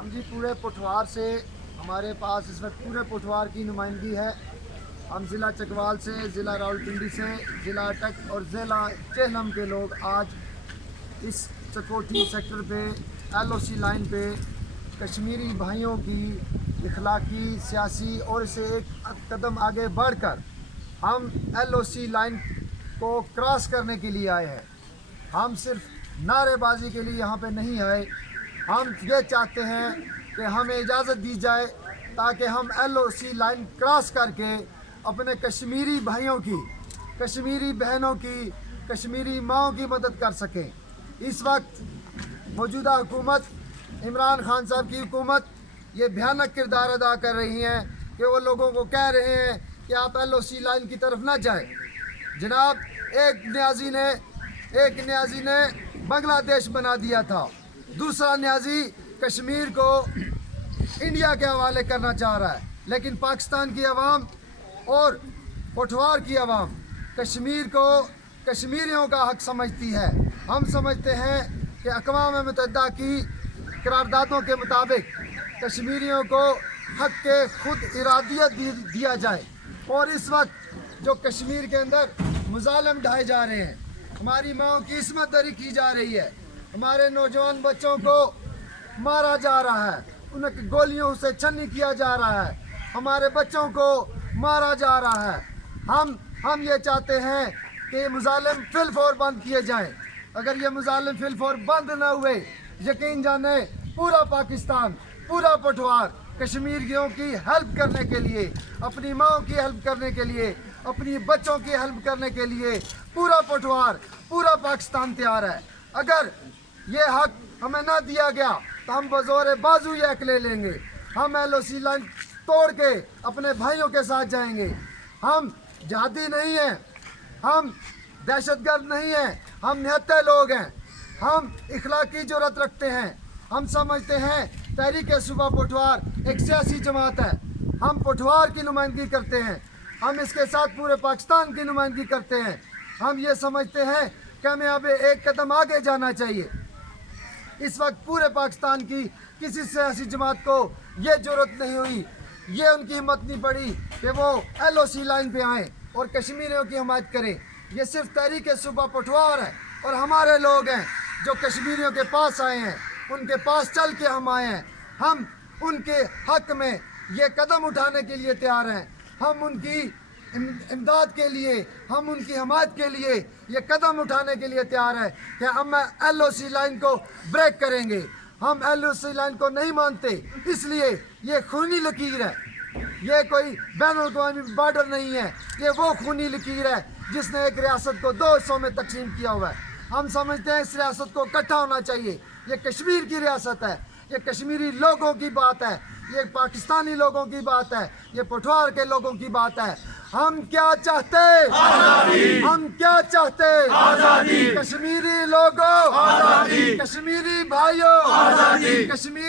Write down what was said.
ہم جی پورے پٹھوار سے ہمارے پاس اس وقت پورے پٹھوار کی نمائندگی ہے. ہم ضلع چکوال سے، ضلع راولپنڈی سے، ضلع اٹک اور ضلع چہلم کے لوگ آج اس چکوٹھی سیکٹر پہ LOC لائن پہ کشمیری بھائیوں کی اخلاقی، سیاسی اور اسے ایک قدم آگے بڑھ کر ہم LOC لائن کو کراس کرنے کے لیے آئے ہیں. ہم صرف نعرے بازی کے لیے یہاں پہ نہیں آئے. ہم یہ چاہتے ہیں کہ ہمیں اجازت دی جائے تاکہ ہم LOC لائن کراس کر کے اپنے کشمیری بھائیوں کی، کشمیری بہنوں کی، کشمیری ماؤں کی مدد کر سکیں. اس وقت موجودہ حکومت، عمران خان صاحب کی حکومت، یہ بھیانک کردار ادا کر رہی ہیں کہ وہ لوگوں کو کہہ رہے ہیں کہ آپ LOC لائن کی طرف نہ جائیں. جناب، ایک نیازی نے بنگلہ دیش بنا دیا تھا، دوسرا نیازی کشمیر کو انڈیا کے حوالے کرنا چاہ رہا ہے. لیکن پاکستان کی عوام اور پٹھوار کی عوام کشمیر کو کشمیریوں کا حق سمجھتی ہے. ہم سمجھتے ہیں کہ اقوام متحدہ کی قراردادوں کے مطابق کشمیریوں کو حق کے خود ارادیت دیا جائے. اور اس وقت جو کشمیر کے اندر مظالم ڈھائے جا رہے ہیں، ہماری ماؤں کی عصمت دری کی جا رہی ہے، ہمارے نوجوان بچوں کو مارا جا رہا ہے، ان کی گولیوں سے چھنی کیا جا رہا ہے، ہمارے بچوں کو مارا جا رہا ہے. ہم یہ چاہتے ہیں کہ یہ مظالم فی الفور بند کیے جائیں. اگر یہ مظالم فی الفور بند نہ ہوئے، یقین جانیں پورا پاکستان، پورا پٹھوار کشمیریوں کی ہیلپ کرنے کے لیے، اپنی ماؤں کی ہیلپ کرنے کے لیے، اپنی بچوں کی ہیلپ کرنے کے لیے پورا پٹھوار، پورا پاکستان تیار ہے. اگر یہ حق ہمیں نہ دیا گیا تو ہم بزور بازو یہ حق لے لیں گے. ہم LOC لائن توڑ کے اپنے بھائیوں کے ساتھ جائیں گے. ہم جہادی نہیں ہیں، ہم دہشت گرد نہیں ہیں، ہم نہتے لوگ ہیں. ہم اخلاقی جرات رکھتے ہیں. ہم سمجھتے ہیں تحریک صوبہ پٹھوار ایک سیاسی جماعت ہے. ہم پٹھوار کی نمائندگی کرتے ہیں، ہم اس کے ساتھ پورے پاکستان کی نمائندگی کرتے ہیں. ہم یہ سمجھتے ہیں کہ ہمیں اب ایک قدم آگے جانا چاہیے. اس وقت پورے پاکستان کی کسی سیاسی جماعت کو یہ جرات نہیں ہوئی، یہ ان کی ہمت نہیں پڑی کہ وہ LOC لائن پہ آئیں اور کشمیریوں کی حمایت کریں. یہ صرف تحریک صوبہ پٹھوار ہے اور ہمارے لوگ ہیں جو کشمیریوں کے پاس آئے ہیں، ان کے پاس چل کے ہم آئے ہیں. ہم ان کے حق میں یہ قدم اٹھانے کے لیے تیار ہیں. ہم ان کی امداد کے لیے، ہم ان کی حمایت کے لیے یہ قدم اٹھانے کے لیے تیار ہیں کہ ہم LOC لائن کو بریک کریں گے. ہم LOC لائن کو نہیں مانتے، اس لیے یہ خونی لکیر ہے. یہ کوئی بین الاقوامی بارڈر نہیں ہے، یہ وہ خونی لکیر ہے جس نے ایک ریاست کو 2 حصوں میں تقسیم کیا ہوا ہے. ہم سمجھتے ہیں اس ریاست کو اکٹھا ہونا چاہیے. یہ کشمیر کی ریاست ہے، یہ کشمیری لوگوں کی بات ہے، یہ پاکستانی لوگوں کی بات ہے، یہ پٹھوار کے لوگوں کی بات ہے. ہم کیا چاہتے؟ آزادی. ہم کیا چاہتے؟ آزادی. کشمیری لوگوں، آزادی. کشمیری بھائیوں، آزادی. کشمیر